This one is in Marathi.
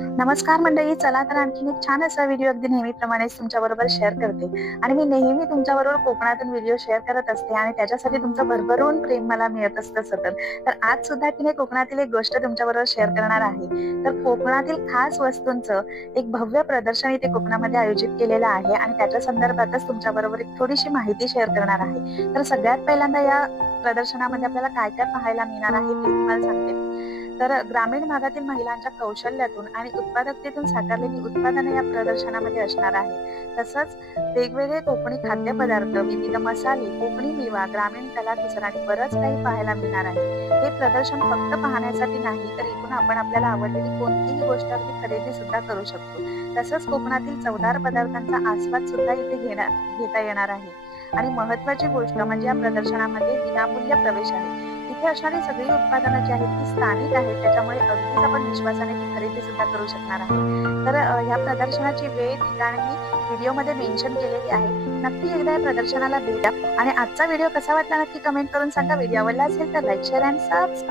नमस्कार मंडळी, चला तर आणखीन एक छान असा व्हिडिओ अगदी नेहमीप्रमाणेच तुमच्याबरोबर शेअर करते. आणि मी नेहमी तुमच्याबरोबर कोकणातून व्हिडिओ शेअर करत असते आणि त्याच्यासाठी तुमचं भरभरून प्रेम मला मिळत असतं सतत. तर आज सुद्धा की नाही कोकणातील एक गोष्ट तुमच्याबरोबर शेअर करणार आहे. तर कोकणातील खास वस्तूंचं एक भव्य प्रदर्शन इथे कोकणामध्ये आयोजित केलेलं आहे आणि त्याच्या संदर्भातच तुमच्याबरोबर एक थोडीशी माहिती शेअर करणार आहे. तर सगळ्यात पहिल्यांदा या प्रदर्शनामध्ये आपल्याला काय-काय पाहायला मिळणार आहे ते तुम्हाला सांगते. तर ग्रामीण भागातील महिलांच्या कौशल्यातून आणि उत्पादकतेतून साकारलेली उत्पादने या प्रदर्शनामध्ये असणार आहे. तसंच वेगवेगळे कोकणी खाद्यपदार्थ, विविध मसाले, कोकणी मेवा, ग्रामीण कलाकुसर आणि बरंच काही पाहायला मिळणार आहे. हे प्रदर्शन फक्त पाहण्यासाठी नाही, तर इथून आपण आपल्याला आवडलेली कोणतीही गोष्ट अगदी खरेदी सुद्धा करू शकतो. तसंच कोकणातील चवदार पदार्थांचा आस्वाद सुद्धा इथे घेता येणार आहे. आणि महत्त्वाची गोष्ट म्हणजे या प्रदर्शनामध्ये विनामूल्य प्रवेश आहे. इथे असणारी सगळी उत्पादनं जी आहेत ती स्थानिक आहेत. त्याच्यामुळे अगदीच आपण विश्वासाने ती खरेदी सुद्धा करू शकणार आहोत. तर ह्या प्रदर्शनाची वेळ, ठिकाण ही व्हिडिओमध्ये मेन्शन केलेली आहे. नक्की एकदा या प्रदर्शनाला भेट द्या आणि आजचा व्हिडिओ कसा वाटला नक्की कमेंट करून सांगा. व्हिडिओ आवडला असेल तर लाईक, शेअर आणि सबस्क्राईब